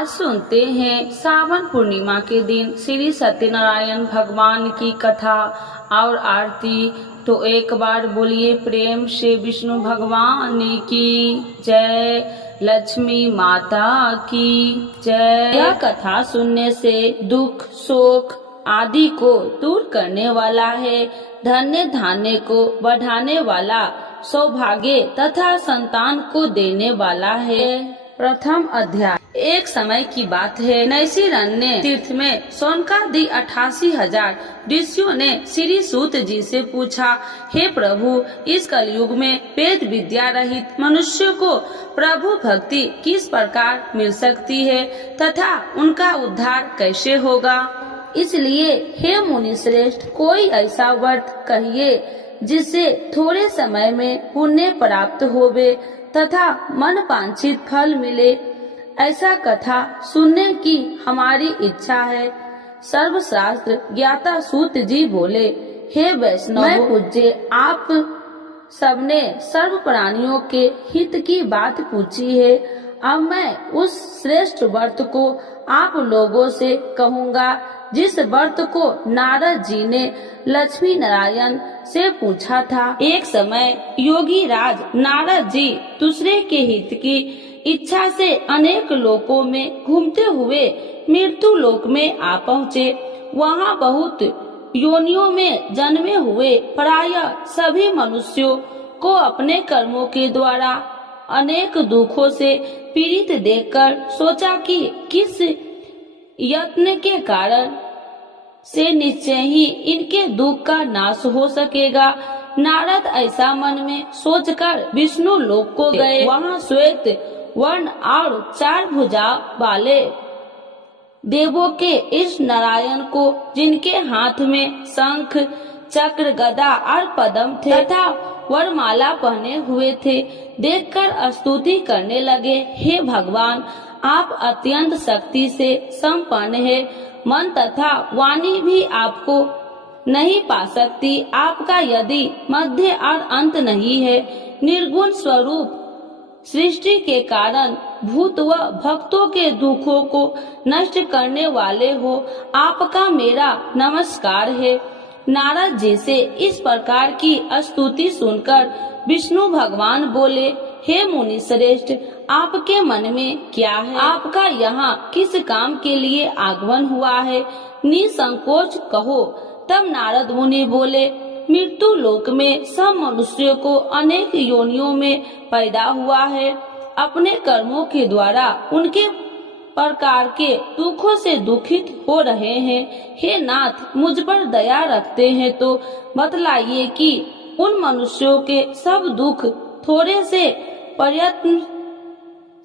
आज सुनते हैं सावन पूर्णिमा के दिन श्री सत्यनारायण भगवान की कथा और आरती। तो एक बार बोलिए प्रेम से विष्णु भगवान की जय, लक्ष्मी माता की जय। यह कथा सुनने से दुख शोक आदि को दूर करने वाला है, धन्य धान्य को बढ़ाने वाला, सौभाग्य तथा संतान को देने वाला है। प्रथम अध्याय। एक समय की बात है, नैशिरण्य तीर्थ में सौनकादि 88,000 ऋषियों ने श्री सूत जी से पूछा, हे प्रभु, इस कलयुग में वेद विद्या रहित मनुष्य को प्रभु भक्ति किस प्रकार मिल सकती है तथा उनका उद्धार कैसे होगा। इसलिए हे मुनि श्रेष्ठ, कोई ऐसा व्रत कहिए जिससे थोड़े समय में पुण्य प्राप्त होवे तथा मन वांछित फल मिले। ऐसा कथा सुनने की हमारी इच्छा है। सर्वशास्त्र ज्ञाता सूत जी बोले, हे वैष्णव, मैं पूज्य, आप सबने सर्व प्राणियों के हित की बात पूछी है। अब मैं उस श्रेष्ठ व्रत को आप लोगों से कहूँगा जिस व्रत को नारद जी ने लक्ष्मी नारायण से पूछा था। एक समय योगी राज नारद जी दूसरे के हित की इच्छा से अनेक लोकों में घूमते हुए मृत्यु लोक में आ पहुँचे। वहाँ बहुत योनियों में जन्मे हुए प्रायः सभी मनुष्यों को अपने कर्मों के द्वारा अनेक दुखों से पीड़ित देखकर सोचा कि किस यत्न के कारण से निश्चय ही इनके दुख का नाश हो सकेगा। नारद ऐसा मन में सोचकर विष्णु लोक को गए। वहाँ श्वेत वर्ण और 4 भुजा वाले देवों के इस नारायण को, जिनके हाथ में शंख चक्र गदा और पद्म थे तथा वरमाला पहने हुए थे, देखकर स्तुति करने लगे। हे भगवान, आप अत्यंत शक्ति से संपन्न है, मन तथा वाणी भी आपको नहीं पा सकती। आपका यदि मध्य और अंत नहीं है, निर्गुण स्वरूप सृष्टि के कारण भूत व भक्तों के दुखों को नष्ट करने वाले हो, आपका मेरा नमस्कार है। नारद जी से इस प्रकार की स्तुति सुनकर विष्णु भगवान बोले, हे मुनि श्रेष्ठ, आपके मन में क्या है? आपका यहाँ किस काम के लिए आगमन हुआ है? निसंकोच कहो। तब नारद मुनि बोले, मृत्यु लोक में सब मनुष्यों को अनेक योनियों में पैदा हुआ है। अपने कर्मों के द्वारा उनके प्रकार के दुखों से दुखित हो रहे हैं। हे नाथ, मुझ पर दया रखते हैं तो बतलाइए कि उन मनुष्यों के सब दुख थोड़े से प्रयत्न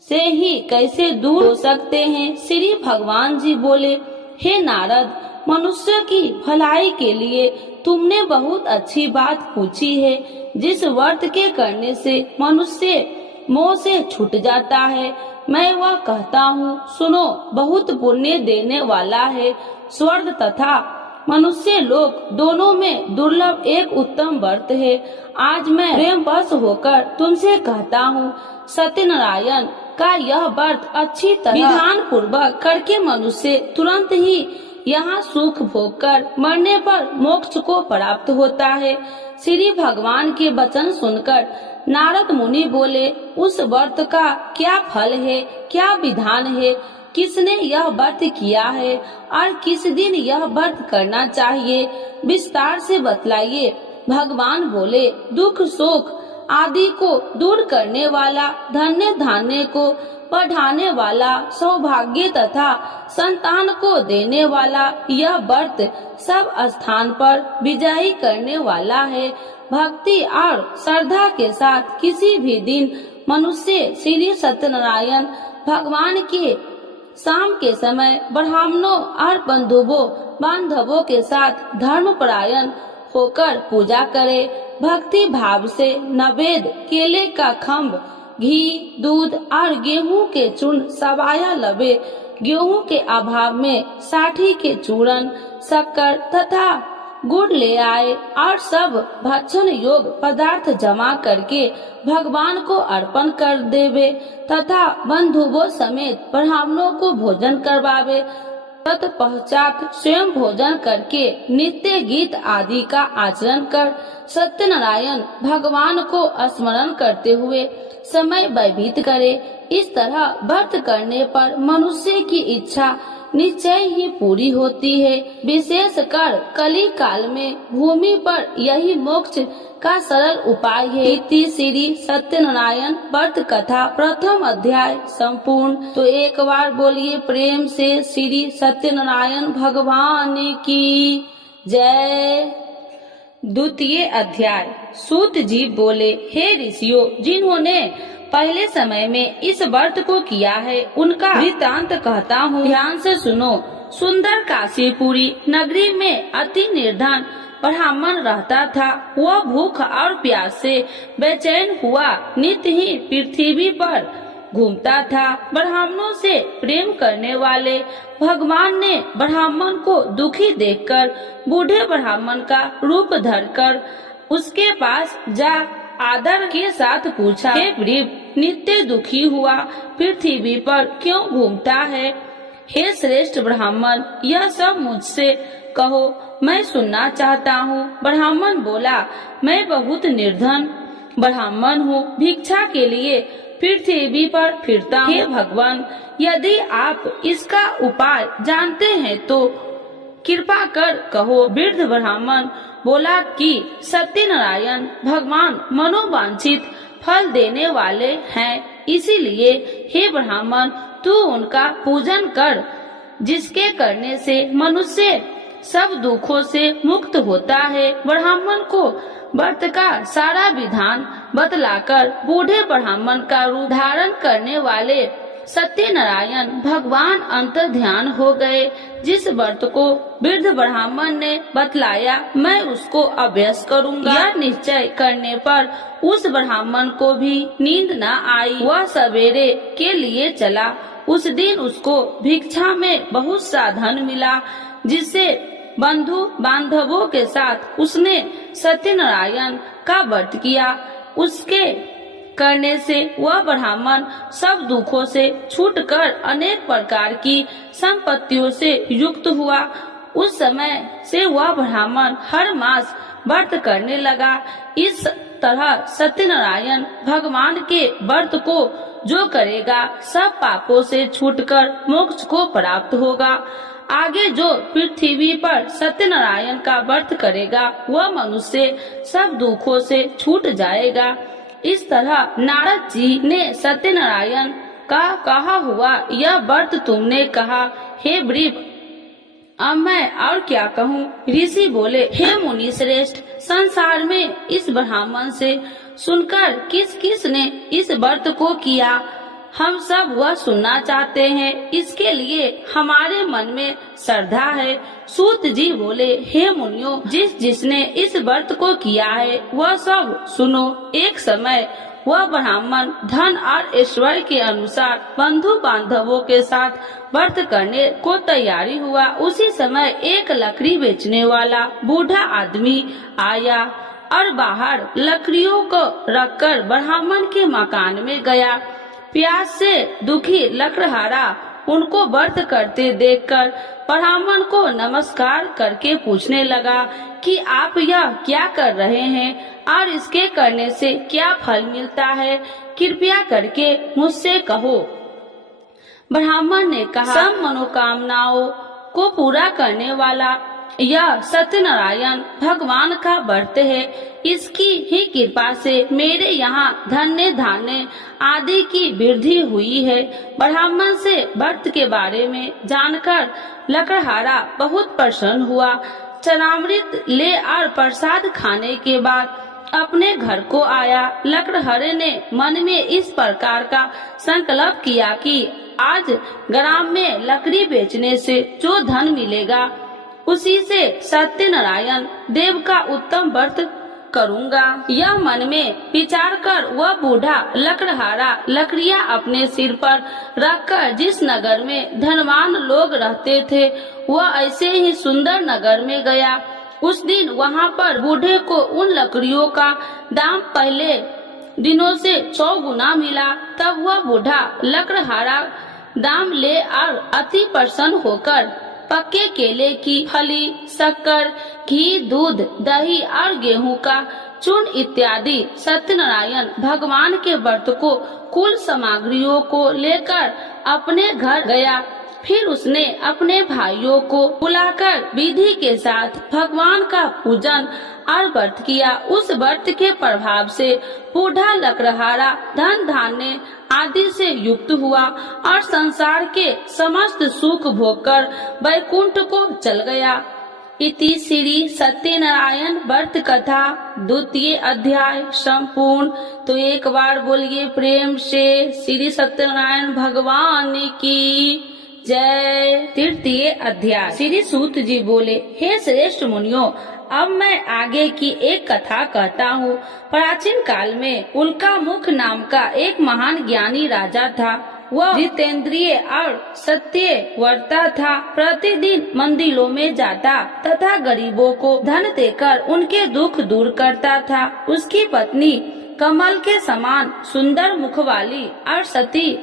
से ही कैसे दूर हो सकते हैं। श्री भगवान जी बोले, हे नारद, मनुष्य की भलाई के लिए तुमने बहुत अच्छी बात पूछी है। जिस व्रत के करने से मनुष्य मोह से छूट जाता है, मैं वह कहता हूँ, सुनो। बहुत पुण्य देने वाला है। स्वर्ग तथा मनुष्य लोक दोनों में दुर्लभ एक उत्तम व्रत है। आज मैं प्रेम वश होकर तुमसे कहता हूँ, सत्यनारायण का यह व्रत अच्छी तरह विधान पूर्वक करके मनुष्य तुरंत ही यहाँ सुख भोग कर मरने पर मोक्ष को प्राप्त होता है। श्री भगवान के वचन सुनकर नारद मुनि बोले, उस व्रत का क्या फल है, क्या विधान है, किसने यह व्रत किया है और किस दिन यह व्रत करना चाहिए, विस्तार से बतलाइए। भगवान बोले, दुख शोक आदि को दूर करने वाला, धन्य धान्य को बढ़ाने वाला, सौभाग्य तथा संतान को देने वाला यह व्रत सब स्थान पर विजयी करने वाला है। भक्ति और श्रद्धा के साथ किसी भी दिन मनुष्य श्री सत्यनारायण भगवान के शाम के समय ब्राह्मणों और बांधवों के साथ धर्मपरायण होकर पूजा करे। भक्ति भाव से नवेद, केले का खम्भ, घी, दूध और गेहूं के चूर्ण सवाया लबे, गेहूं के अभाव में साठी के चूर्ण, शक्कर तथा गुड़ ले आए और सब भक्षण योग पदार्थ जमा करके भगवान को अर्पण कर देवे तथा बंधुओं समेत ब्राह्मणों को भोजन करवावे। तत्पश्चात स्वयं भोजन करके नित्य गीत आदि का आचरण कर सत्यनारायण भगवान को स्मरण करते हुए समय व्यतीत करे। इस तरह व्रत करने पर मनुष्य की इच्छा निश्चय ही पूरी होती है। विशेषकर कली काल में भूमि पर यही मोक्ष का सरल उपाय है। इति श्री सत्यनारायण व्रत कथा प्रथम अध्याय संपूर्ण। तो एक बार बोलिए प्रेम से श्री सत्यनारायण भगवान की जय। द्वितीय अध्याय। सूत जी बोले, हे ऋषियों, जिन्होंने पहले समय में इस व्रत को किया है उनका वृत्तांत कहता हूँ, ध्यान से सुनो। सुंदर काशीपुरी नगरी में अति निर्धन ब्राह्मण रहता था। वह भूख और प्यास से बेचैन हुआ नित्य ही पृथ्वी पर घूमता था। ब्राह्मणों से प्रेम करने वाले भगवान ने ब्राह्मण को दुखी देखकर बूढ़े ब्राह्मण का रूप धरकर उसके पास जा आदर के साथ पूछा, हे वृद्ध, नित्य दुखी हुआ पृथ्वी पर क्यों घूमता है? हे श्रेष्ठ ब्राह्मण, यह सब मुझसे कहो, मैं सुनना चाहता हूँ। ब्राह्मण बोला, मैं बहुत निर्धन ब्राह्मण हूँ, भिक्षा के लिए पृथ्वी पर फिरता हूँ। हे भगवान, यदि आप इसका उपाय जानते हैं तो कृपा कर कहो। वृद्ध ब्राह्मण बोला कि सत्यनारायण भगवान मनोवांछित फल देने वाले हैं, इसीलिए हे ब्राह्मण, तू उनका पूजन कर, जिसके करने से मनुष्य सब दुखों से मुक्त होता है। ब्राह्मण को व्रत का सारा विधान बतलाकर बूढ़े ब्राह्मण का रूप धारण करने वाले सत्यनारायण भगवान अंतर ध्यान हो गए। जिस व्रत को वृद्ध ब्राह्मण ने बतलाया, मैं उसको अभ्यास करूंगा। यह निश्चय करने पर उस ब्राह्मण को भी नींद न आई। वह सवेरे के लिए चला। उस दिन उसको भिक्षा में बहुत सा धन मिला, जिससे बंधु बांधवों के साथ उसने सत्यनारायण का व्रत किया। उसके करने से वह ब्राह्मण सब दुखों से छूटकर अनेक प्रकार की संपत्तियों से युक्त हुआ। उस समय से वह ब्राह्मण हर मास व्रत करने लगा। इस तरह सत्यनारायण भगवान के व्रत को जो करेगा सब पापों से छूटकर मोक्ष को प्राप्त होगा। आगे जो पृथ्वी पर सत्यनारायण का व्रत करेगा वह मनुष्य सब दुखों से छूट जाएगा। इस तरह नारद जी ने सत्यनारायण का कहा हुआ यह व्रत तुमने कहा, हे वृद्ध, अब मैं और क्या कहूँ? ऋषि बोले, हे मुनि श्रेष्ठ, संसार में इस ब्राह्मण से सुनकर किस किस ने इस व्रत को किया, हम सब वह सुनना चाहते हैं। इसके लिए हमारे मन में श्रद्धा है। सूत जी बोले, हे मुनियों, जिसने इस व्रत को किया है वह सब सुनो। एक समय वह ब्राह्मण धन और ऐश्वर्य के अनुसार बंधु बांधवों के साथ व्रत करने को तैयारी हुआ। उसी समय एक लकड़ी बेचने वाला बूढ़ा आदमी आया और बाहर लकड़ियों को रखकर ब्राह्मण के मकान में गया। प्यास से दुखी लकड़हारा उनको व्रत करते देखकर ब्राह्मण को नमस्कार करके पूछने लगा कि आप यह क्या कर रहे हैं और इसके करने से क्या फल मिलता है, कृपया करके मुझसे कहो। ब्राह्मण ने कहा, सब मनोकामनाओं को पूरा करने वाला यह सत्यनारायण भगवान का व्रत है। इसकी ही कृपा से मेरे यहाँ धन्य धान्य आदि की वृद्धि हुई है। ब्राह्मण से व्रत के बारे में जानकर लकड़हारा बहुत प्रसन्न हुआ। चरणामृत ले और प्रसाद खाने के बाद अपने घर को आया। लकड़हारे ने मन में इस प्रकार का संकल्प किया कि आज ग्राम में लकड़ी बेचने से जो धन मिलेगा उसी से सत्यनारायण देव का उत्तम व्रत करूंगा। यह मन में विचार कर वह बूढ़ा लकड़हारा लकड़ियां अपने सिर पर रखकर जिस नगर में धनवान लोग रहते थे वह ऐसे ही सुंदर नगर में गया। उस दिन वहाँ पर बूढ़े को उन लकड़ियों का दाम पहले दिनों से 100 गुना मिला। तब वह बूढ़ा लकड़हारा दाम ले और अति प्रसन्न होकर पक्के केले की फली, शक्कर, घी, दूध, दही और गेहूं का चूर्ण इत्यादि सत्यनारायण भगवान के व्रत को कुल सामग्रियों को लेकर अपने घर गया। फिर उसने अपने भाइयों को बुलाकर विधि के साथ भगवान का पूजन और व्रत किया। उस व्रत के प्रभाव से बूढ़ा लकड़हारा धन धान्य आदि से युक्त हुआ और संसार के समस्त सुख भोगकर वैकुंठ को चल गया। इति श्री सत्यनारायण व्रत कथा 2य अध्याय संपूर्ण। तो एक बार बोलिए प्रेम से श्री सत्यनारायण भगवान की जय। 3य अध्याय। श्री सूत जी बोले, हे श्रेष्ठ मुनियों, अब मैं आगे की एक कथा कहता हूँ। प्राचीन काल में उल्कामुख नाम का एक महान ज्ञानी राजा था। वह जितेंद्रिय और सत्यव्रता था। प्रतिदिन मंदिरों में जाता तथा गरीबों को धन देकर उनके दुख दूर करता था। उसकी पत्नी कमल के समान सुंदर मुख वाली और सती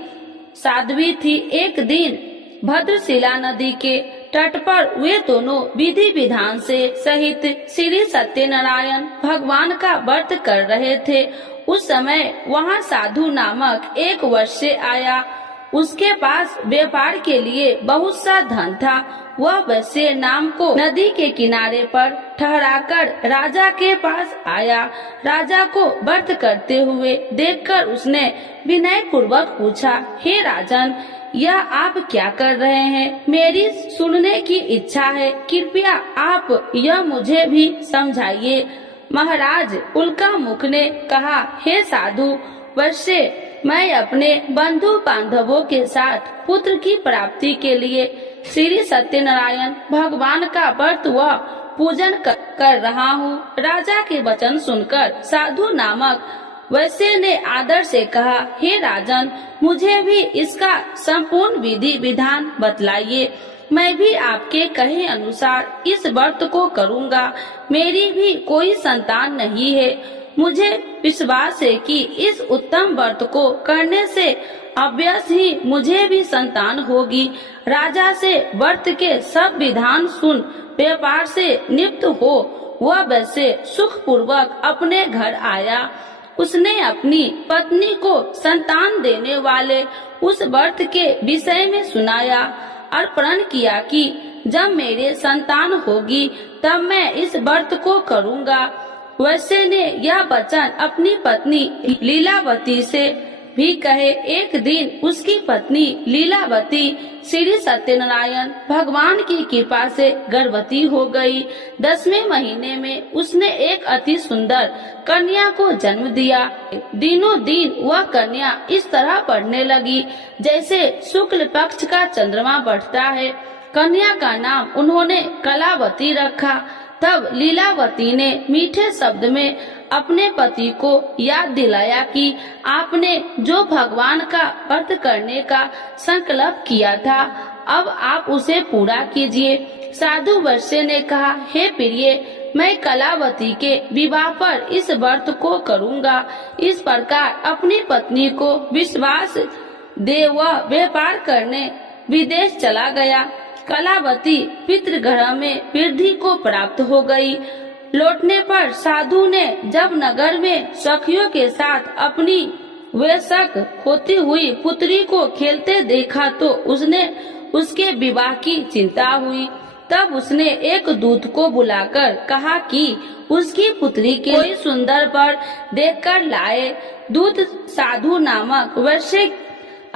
साध्वी थी। एक दिन भद्रशिला नदी के तट पर वे दोनों विधि विधान से सहित श्री सत्यनारायण भगवान का व्रत कर रहे थे। उस समय वहाँ साधु नामक एक वैश्य आया। उसके पास व्यापार के लिए बहुत सा धन था। वह वैश्य नाम को नदी के किनारे पर ठहराकर राजा के पास आया। राजा को व्रत करते हुए देखकर उसने विनय पूर्वक पूछा, हे राजन, यह आप क्या कर रहे हैं? मेरी सुनने की इच्छा है, कृपया आप यह मुझे भी समझाइए। महाराज उल्कामुख ने कहा, हे साधु वैश्य, मैं अपने बंधु बांधवों के साथ पुत्र की प्राप्ति के लिए श्री सत्यनारायण भगवान का व्रत व पूजन कर रहा हूँ। राजा के वचन सुनकर साधु नामक वैश्य ने आदर से कहा, हे राजन, मुझे भी इसका संपूर्ण विधि विधान बतलाइए। मैं भी आपके कहे अनुसार इस व्रत को करूँगा। मेरी भी कोई संतान नहीं है। मुझे विश्वास है कि इस उत्तम व्रत को करने से अवश्य ही मुझे भी संतान होगी। राजा से व्रत के सब विधान सुन व्यापार से नियुक्त हो वह वैसे सुख पूर्वक अपने घर आया। उसने अपनी पत्नी को संतान देने वाले उस व्रत के विषय में सुनाया और प्रण किया कि जब मेरे संतान होगी तब मैं इस व्रत को करूँगा। वैश्य ने यह वचन अपनी पत्नी लीलावती से भी कहे। एक दिन उसकी पत्नी लीलावती श्री सत्यनारायण भगवान की कृपा से गर्भवती हो गई। 10वें महीने में उसने एक अति सुंदर कन्या को जन्म दिया। दिनों दिन वह कन्या इस तरह बढ़ने लगी जैसे शुक्ल पक्ष का चंद्रमा बढ़ता है। कन्या का नाम उन्होंने कलावती रखा। तब लीलावती ने मीठे शब्द में अपने पति को याद दिलाया कि आपने जो भगवान का व्रत करने का संकल्प किया था, अब आप उसे पूरा कीजिए। साधु वैश्य ने कहा, हे प्रिय, मैं कलावती के विवाह पर इस व्रत को करूँगा। इस प्रकार अपनी पत्नी को विश्वास दे वह व्यापार करने विदेश चला गया। कलावती पितृगृह में वृद्धि को प्राप्त हो गई। लौटने पर साधु ने जब नगर में सखियों के साथ अपनी वयस्क होती हुई पुत्री को खेलते देखा तो उसने उसके विवाह की चिंता हुई। तब उसने एक दूत को बुलाकर कहा कि उसकी पुत्री के कोई सुंदर वर देखकर लाए। दूत साधु नामक वैश्य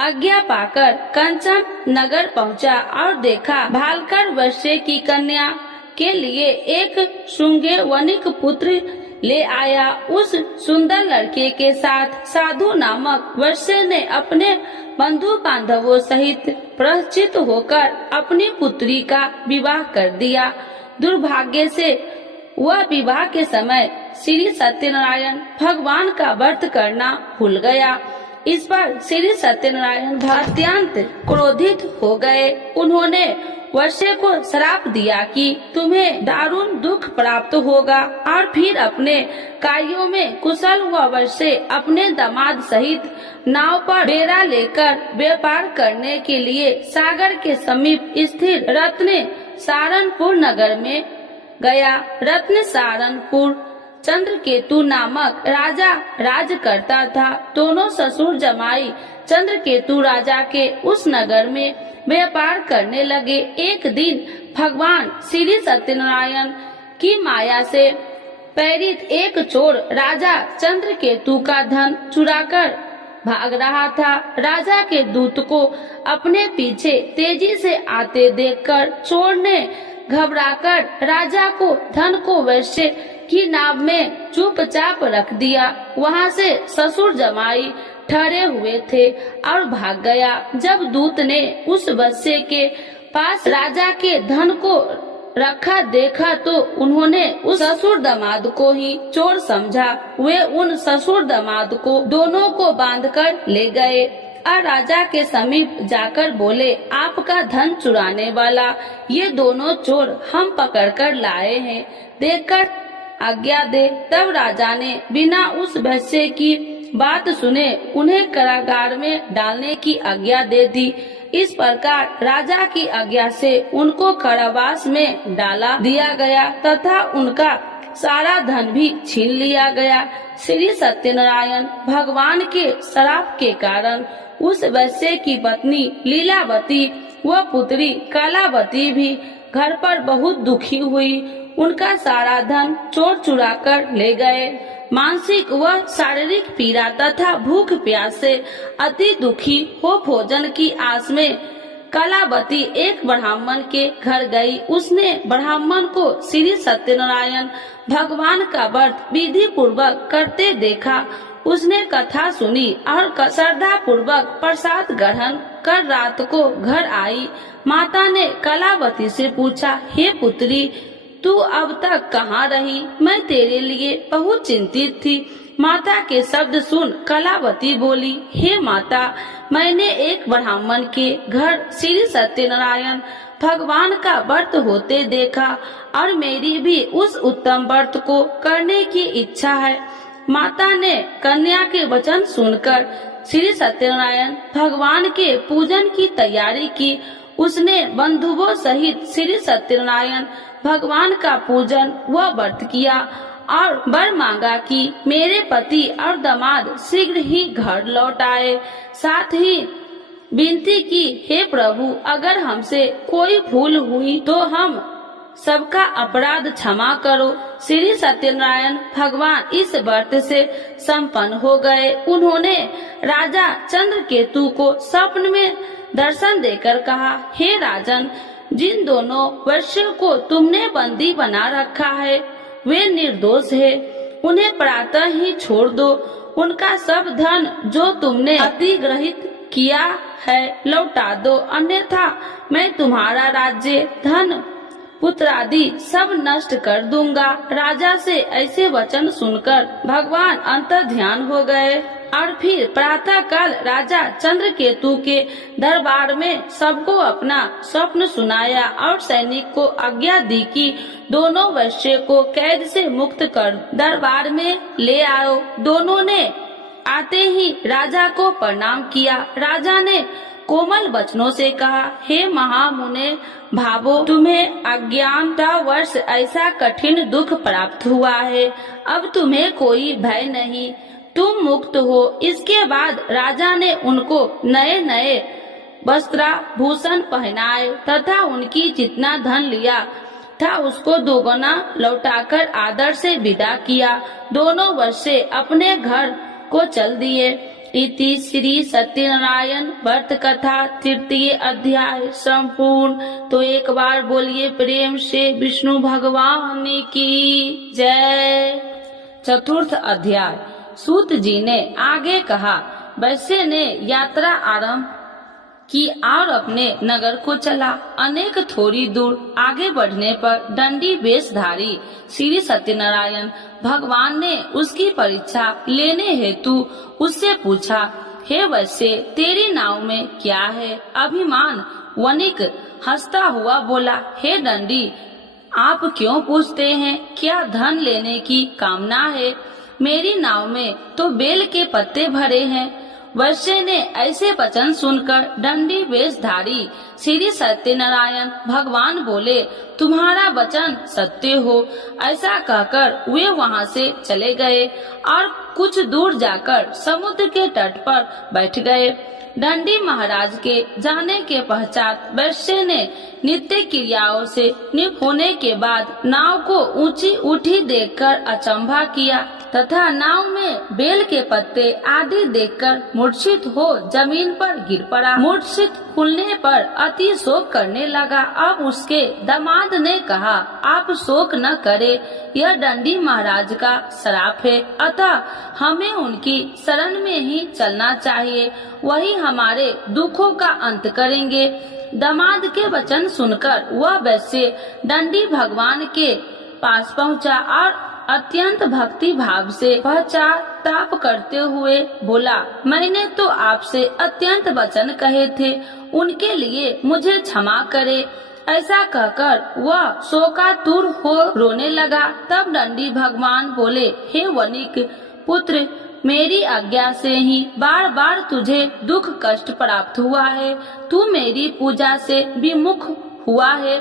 आज्ञा पाकर कंचन नगर पहुंचा और देखा भालकर वैश्य की कन्या के लिए एक श्रृंगे वनिक पुत्र ले आया। उस सुंदर लड़के के साथ साधु नामक वैश्य ने अपने बंधु बांधवों सहित प्रचित होकर अपनी पुत्री का विवाह कर दिया। दुर्भाग्य से वह विवाह के समय श्री सत्यनारायण भगवान का व्रत करना भूल गया। इस पर श्री सत्यनारायण अत्यंत क्रोधित हो गए। उन्होंने वैश्य को श्राप दिया कि तुम्हें दारुण दुख प्राप्त होगा, और फिर अपने कार्यों में कुशल हुआ वैश्य अपने दामाद सहित नाव पर बेड़ा लेकर व्यापार करने के लिए सागर के समीप स्थित रत्न सारनपुर नगर में गया। रत्न सारनपुर चंद्रकेतु नामक राजा राज करता था। दोनों ससुर जमाई चंद्रकेतु राजा के उस नगर में व्यापार करने लगे। एक दिन भगवान श्री सत्यनारायण की माया से प्रेरित एक चोर राजा चंद्रकेतु का धन चुराकर भाग रहा था। राजा के दूत को अपने पीछे तेजी से आते देखकर चोर ने घबराकर राजा को धन को वैश्य की नाव में चुपचाप रख दिया। वहाँ से ससुर जमाई ठहरे हुए थे और भाग गया। जब दूत ने उस वैश्य के पास राजा के धन को रखा देखा तो उन्होंने उस ससुर दामाद को ही चोर समझा। वे उन ससुर दामाद को दोनों को बांधकर ले गए और राजा के समीप जाकर बोले, आपका धन चुराने वाला ये दोनों चोर हम पकड़कर लाए हैं, देखकर आज्ञा दे। तब राजा ने बिना उस वैश्य की बात सुने उन्हें कारागार में डालने की आज्ञा दे दी। इस प्रकार राजा की आज्ञा से उनको कारावास में डाला दिया गया तथा उनका सारा धन भी छीन लिया गया। श्री सत्यनारायण भगवान के श्राप के कारण उस वैश्य की पत्नी लीलावती व पुत्री कलावती भी घर पर बहुत दुखी हुई। उनका सारा धन चोर चुरा कर ले गए। मानसिक व शारीरिक पीड़ा तथा भूख प्यास से अति दुखी हो भोजन की आस में कलावती एक ब्राह्मण के घर गई। उसने ब्राह्मण को श्री सत्यनारायण भगवान का व्रत विधि पूर्वक करते देखा। उसने कथा सुनी और श्रद्धा पूर्वक प्रसाद ग्रहण कर रात को घर आई। माता ने कलावती से पूछा, हे पुत्री, तू अब तक कहाँ रही? मैं तेरे लिए बहुत चिंतित थी। माता के शब्द सुन कलावती बोली, हे माता, मैंने एक ब्राह्मण के घर श्री सत्यनारायण भगवान का व्रत होते देखा और मेरी भी उस उत्तम व्रत को करने की इच्छा है। माता ने कन्या के वचन सुनकर श्री सत्यनारायण भगवान के पूजन की तैयारी की। उसने बंधुओं सहित श्री सत्यनारायण भगवान का पूजन व व्रत किया और वर मांगा कि मेरे पति और दामाद शीघ्र ही घर लौट आए। साथ ही विनती की, हे प्रभु, अगर हमसे कोई भूल हुई तो हम सबका अपराध क्षमा करो। श्री सत्यनारायण भगवान इस व्रत से संपन्न हो गए। उन्होंने राजा चंद्रकेतु को स्वप्न में दर्शन देकर कहा, हे राजन, जिन दोनों वैश्यों को तुमने बंदी बना रखा है वे निर्दोष है, उन्हें प्रातः ही छोड़ दो। उनका सब धन जो तुमने अधिग्रहित किया है लौटा दो, अन्यथा मैं तुम्हारा राज्य, धन, पुत्र आदि सब नष्ट कर दूंगा। राजा से ऐसे वचन सुनकर भगवान अंतर्ध्यान हो गए और फिर प्रातः काल राजा चंद्रकेतु के दरबार में सबको अपना स्वप्न सुनाया और सैनिक को आज्ञा दी कि दोनों वैश्य को कैद से मुक्त कर दरबार में ले आओ। दोनों ने आते ही राजा को प्रणाम किया। राजा ने कोमल वचनों से कहा, हे महामुने भावो, तुम्हें अज्ञानतावश ऐसा कठिन दुख प्राप्त हुआ है। अब तुम्हें कोई भय नहीं, तुम मुक्त हो। इसके बाद राजा ने उनको नए नए वस्त्राभूषण पहनाए तथा उनकी जितना धन लिया था उसको दोगुना लौटाकर आदर से विदा किया। दोनों वैश्य अपने घर को चल दिए। इति श्री सत्यनारायण व्रत कथा तृतीय अध्याय संपूर्ण। तो एक बार बोलिए प्रेम से विष्णु भगवान की जय। चतुर्थ अध्याय। सूत जी ने आगे कहा, वैश्य ने यात्रा आरंभ की और अपने नगर को चला। अनेक थोड़ी दूर आगे बढ़ने पर दंडी वेशधारी श्री सत्यनारायण भगवान ने उसकी परीक्षा लेने हेतु उससे पूछा, हे वैश्य, तेरी नाव में क्या है? अभिमान वणिक हंसता हुआ बोला, हे दंडी, आप क्यों पूछते हैं? क्या धन लेने की कामना है? मेरी नाव में तो बेल के पत्ते भरे हैं। वैश्य ने ऐसे वचन सुनकर दंडी वेशधारी श्री सत्यनारायण भगवान बोले, तुम्हारा वचन सत्य हो। ऐसा कहकर वे वहाँ से चले गए और कुछ दूर जाकर समुद्र के तट पर बैठ गए। दंडी महाराज के जाने के पश्चात वैश्य ने नित्य क्रियाओं से निपुण होने के बाद नाव को ऊंची उठी देखकर अचंभा किया तथा नाव में बेल के पत्ते आदि देखकर मूर्छित हो जमीन पर गिर पड़ा। मूर्छित खुलने पर अति शोक करने लगा। अब उसके दामाद ने कहा, आप शोक न करे, यह दंडी महाराज का श्राप है, अतः हमें उनकी शरण में ही चलना चाहिए, वही हमारे दुखों का अंत करेंगे। दामाद के वचन सुनकर वह वैश्य दंडी भगवान के पास पहुंचा और अत्यंत भक्ति भाव से पश्चाताप करते हुए बोला, मैंने तो आपसे अत्यंत वचन कहे थे, उनके लिए मुझे क्षमा करे। ऐसा कहकर वह शोकातुर हो रोने लगा। तब दंडी भगवान बोले, हे वनिक पुत्र, मेरी आज्ञा से ही बार बार तुझे दुख कष्ट प्राप्त हुआ है, तू मेरी पूजा से विमुख हुआ है।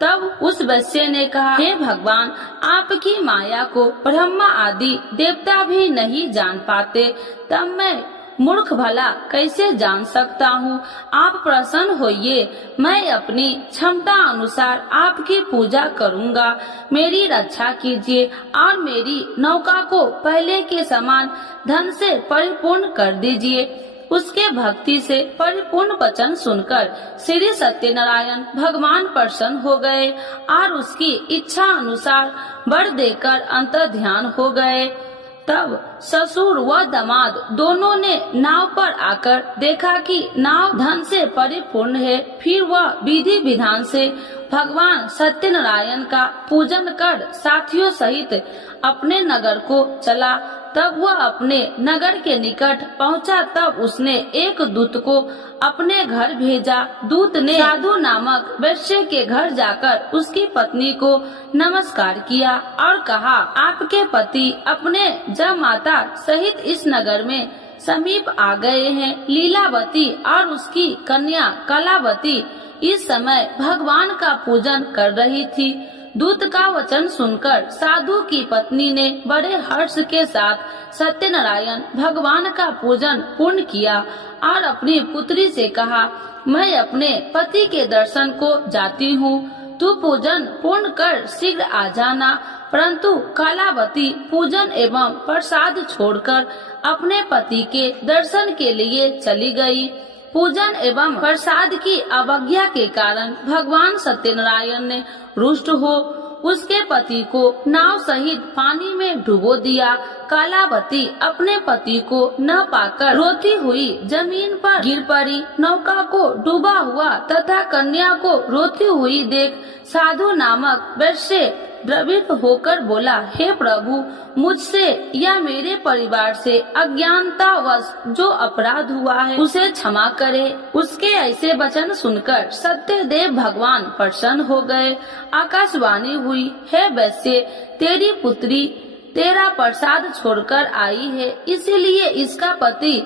तब उस वैश्य ने कहा, हे भगवान, आपकी माया को ब्रह्मा आदि देवता भी नहीं जान पाते, तब मैं मूर्ख भला कैसे जान सकता हूँ। आप प्रसन्न होइए, मैं अपनी क्षमता अनुसार आपकी पूजा करूँगा। मेरी रक्षा कीजिए और मेरी नौका को पहले के समान धन से परिपूर्ण कर दीजिए। उसके भक्ति से परिपूर्ण वचन सुनकर श्री सत्यनारायण भगवान प्रसन्न हो गए और उसकी इच्छा अनुसार वर देकर अंतर ध्यान हो गए। तब ससुर व दामाद दोनों ने नाव पर आकर देखा कि नाव धन से परिपूर्ण है। फिर वह विधि विधान से भगवान सत्यनारायण का पूजन कर साथियों सहित अपने नगर को चला। तब वह अपने नगर के निकट पहुंचा। तब उसने एक दूत को अपने घर भेजा। दूत ने साधु नामक वैश्य के घर जाकर उसकी पत्नी को नमस्कार किया और कहा, आपके पति अपने जमाता सहित इस नगर में समीप आ गए हैं। लीलावती और उसकी कन्या कलावती इस समय भगवान का पूजन कर रही थी। दूत का वचन सुनकर साधु की पत्नी ने बड़े हर्ष के साथ सत्यनारायण भगवान का पूजन पूर्ण किया और अपनी पुत्री से कहा, मैं अपने पति के दर्शन को जाती हूँ, तू पूजन पूर्ण कर शीघ्र आ जाना। परंतु कलावती पूजन एवं प्रसाद छोड़कर अपने पति के दर्शन के लिए चली गई। पूजन एवं प्रसाद की अवज्ञा के कारण भगवान सत्यनारायण ने रुष्ट हो उसके पति को नाव सहित पानी में डुबो दिया। कलावती अपने पति को न पाकर रोती हुई जमीन पर गिर पड़ी। नौका को डूबा हुआ तथा कन्या को रोती हुई देख साधु नामक वैश्य द्रवित होकर बोला, हे प्रभु, मुझसे या मेरे परिवार से अज्ञानतावश जो अपराध हुआ है उसे क्षमा करे। उसके ऐसे वचन सुनकर सत्यदेव भगवान प्रसन्न हो गए। आकाशवाणी हुई, हे वैश्य, तेरी पुत्री तेरा प्रसाद छोड़कर आई है, इसीलिए इसका पति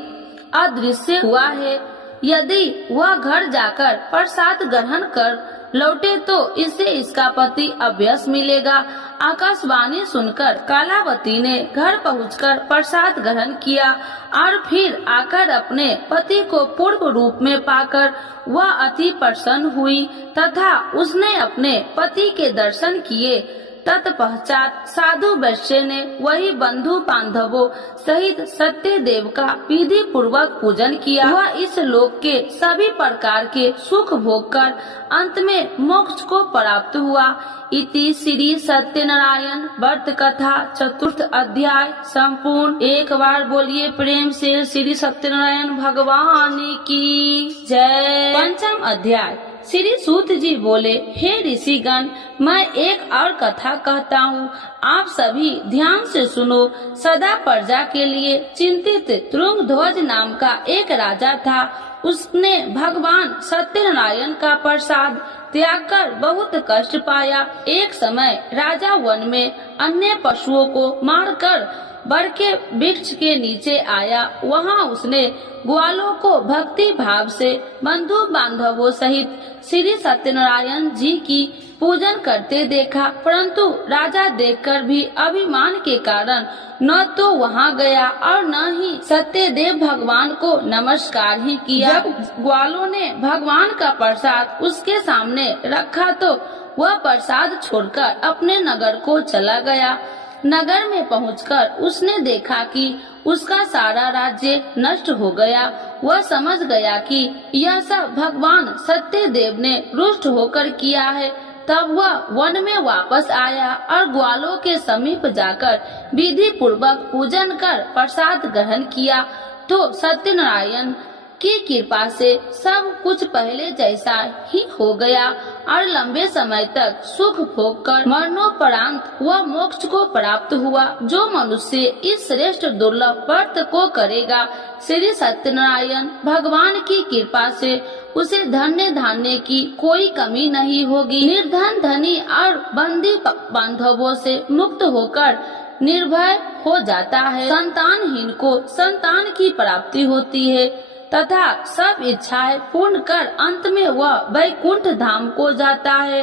अदृश्य हुआ है। यदि वह घर जाकर प्रसाद ग्रहण कर लौटे तो इसे इसका पति अवश्य मिलेगा। आकाशवाणी सुनकर कलावती ने घर पहुंचकर प्रसाद ग्रहण किया और फिर आकर अपने पति को पूर्व रूप में पाकर वह अति प्रसन्न हुई तथा उसने अपने पति के दर्शन किए। तत्पश्चात साधु वैश्य ने वही बंधु बांधवों सहित सत्य देव का विधि पूर्वक पूजन किया। वह इस लोक के सभी प्रकार के सुख भोग कर अंत में मोक्ष को प्राप्त हुआ। इति श्री सत्यनारायण व्रत कथा चतुर्थ अध्याय संपूर्ण। एक बार बोलिए प्रेम से श्री सत्यनारायण भगवान की जय। पंचम अध्याय। श्री सूत जी बोले, हे ऋषिगण, मैं एक और कथा कहता हूँ, आप सभी ध्यान से सुनो। सदा प्रजा के लिए चिंतित तुंगध्वज नाम का एक राजा था। उसने भगवान सत्यनारायण का प्रसाद त्याग कर बहुत कष्ट पाया। एक समय राजा वन में अन्य पशुओं को मारकर बर के वृक्ष के नीचे आया। वहाँ उसने ग्वालों को भक्ति भाव से बंधु बांधवों सहित श्री सत्यनारायण जी की पूजन करते देखा, परंतु राजा देखकर भी अभिमान के कारण न तो वहाँ गया और न ही सत्यदेव भगवान को नमस्कार ही किया। जब ग्वालों ने भगवान का प्रसाद उसके सामने रखा तो वह प्रसाद छोड़कर अपने नगर को चला गया। नगर में पहुंचकर उसने देखा कि उसका सारा राज्य नष्ट हो गया। वह समझ गया कि यह सब भगवान सत्यदेव ने रुष्ट होकर किया है। तब वह वन में वापस आया और ग्वालों के समीप जाकर विधि पूर्वक पूजन कर प्रसाद ग्रहण किया तो सत्यनारायण की कृपा से सब कुछ पहले जैसा ही हो गया और लंबे समय तक सुख भोग कर मरणोपरांत वह मोक्ष को प्राप्त हुआ। जो मनुष्य इस श्रेष्ठ दुर्लभ व्रत को करेगा, श्री सत्यनारायण भगवान की कृपा से उसे धन्य धान्य की कोई कमी नहीं होगी। निर्धन धनी और बंदी बांधवों से मुक्त होकर निर्भय हो जाता है। संतानहीन को संतान की प्राप्ति होती है तथा सब इच्छाएं पूर्ण कर अंत में वह वैकुंठ धाम को जाता है।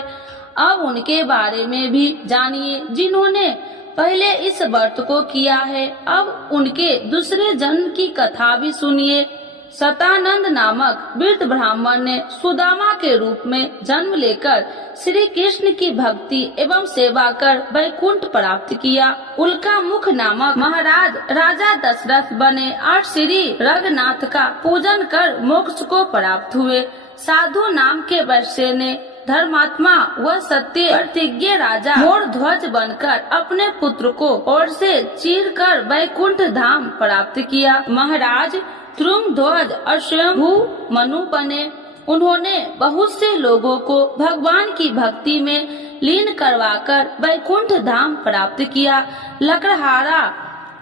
अब उनके बारे में भी जानिए जिन्होंने पहले इस व्रत को किया है। अब उनके दूसरे जन्म की कथा भी सुनिए। सतानंद नामक वृद्ध ब्राह्मण ने सुदामा के रूप में जन्म लेकर श्री कृष्ण की भक्ति एवं सेवा कर वैकुंठ प्राप्त किया। उल्का मुख नामक महाराज राजा दशरथ बने और श्री रघुनाथ का पूजन कर मोक्ष को प्राप्त हुए। साधु नाम के वैश्य ने धर्मात्मा व सत्य प्रतिज्ञ राजा मोर ध्वज बनकर अपने पुत्र को और से चीर कर वैकुंठ धाम प्राप्त किया। महाराज ध्रुमध्वज और स्वयंभू मनु बने। उन्होंने बहुत से लोगों को भगवान की भक्ति में लीन करवाकर वैकुंठ धाम प्राप्त किया। लकड़हारा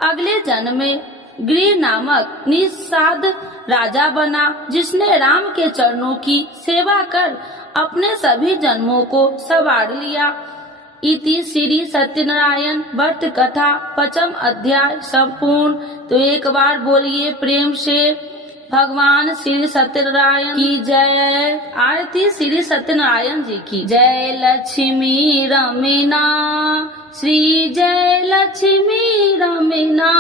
अगले जन्म में गृह नामक निषाद राजा बना, जिसने राम के चरणों की सेवा कर अपने सभी जन्मों को संवार लिया। इति श्री सत्यनारायण व्रत कथा 5th अध्याय संपूर्ण। तो एक बार बोलिए प्रेम से भगवान श्री सत्यनारायण की जय। आरती श्री सत्यनारायण जी की जय। लक्ष्मी रमीना श्री जय लक्ष्मी रमीना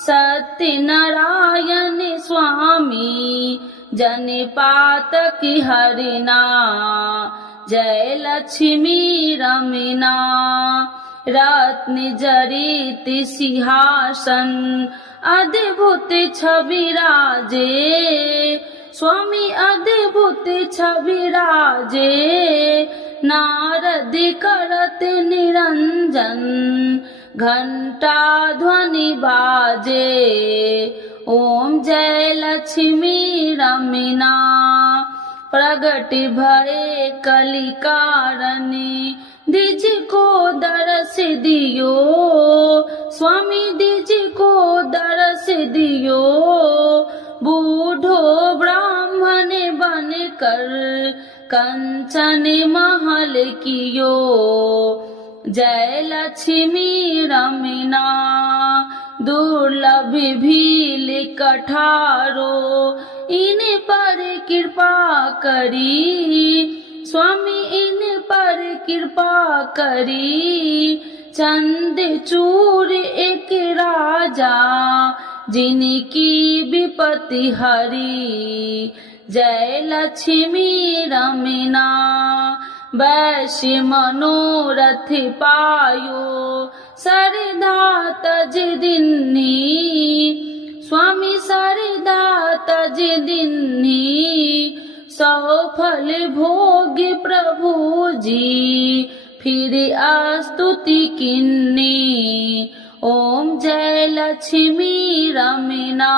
सत्यनारायण स्वामी जनिपात की हरिना। जय लक्ष्मी रमीना रत्न जरित सिंहासन अद्भुत छवि राजे स्वामी अद्भुत छवि राजे। नारद करत निरंजन घंटा ध्वनि बाजे। ओम जय लक्ष्मी रमीना प्रगट भरे कलिकारणी दिज को दरस दियो स्वामी दिज को दरस दियो। बूढ़ो ब्राह्मण बन कर कंचन महल कियो। जय लक्ष्मी रमीना दुर्लभ भील कठारो इन पर कृपा करी स्वामी इन पर कृपा करी। चंद चूर एक राजा जिनकी विपत्ति हरी। जय लक्ष्मी रमीना वैश्य मनोरथ पायो सरदा तज दिन्नी स्वामी सरदा तज दिन्नी। सफल भोग प्रभु जी फिर स्तुति किन्नी। ओम जय लक्ष्मी रमीना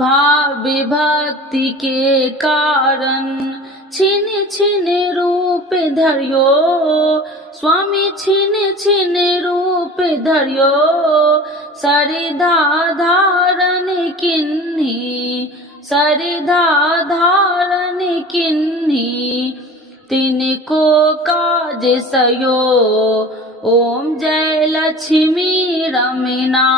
भाव भक्ति के कारण छिन छिन रूप धरियो स्वामी छिन छिन रूप धरियो। सरधा धारण किन्ही सरिधा धारण किन्ही तिनको काज सयो। ओम जय लक्ष्मी रमीना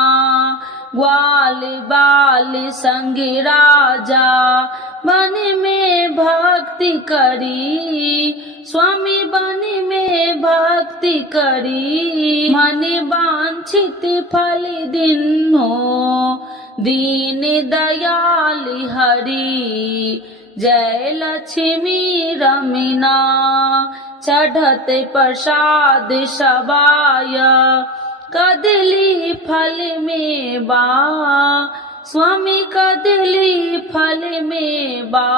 ग्वाल बाल संग राजा बन में भक्ति करी। स्वामी बन में भक्ति करी मन वांछित फल दिन्हो दीन दयाल हरि। जय लक्ष्मी रमीना चढ़त प्रसाद सबाय कदली फल में बा। स्वामी कदली फल में बा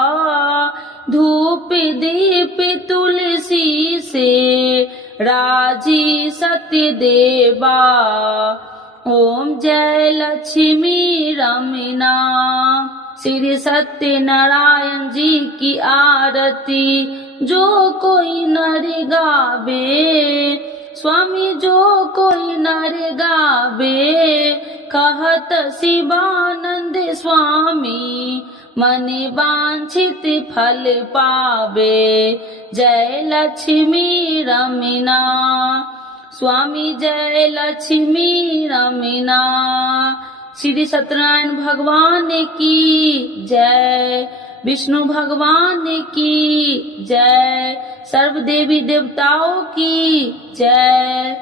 धूप दीप तुलसी से राजी सत्य देवा। ओम जय लक्ष्मी रमीना। श्री सत्यनारायण जी की आरती जो कोई नर गावे। स्वामी जो कोई नर गावे कहत शिवानंद स्वामी मन वांछित फल पावे। जय लक्ष्मी रमीना स्वामी जय लक्ष्मी रमीना। श्री सत्यनारायण भगवान की जय, विष्णु भगवान की जय, सर्व देवी देवताओं की जय।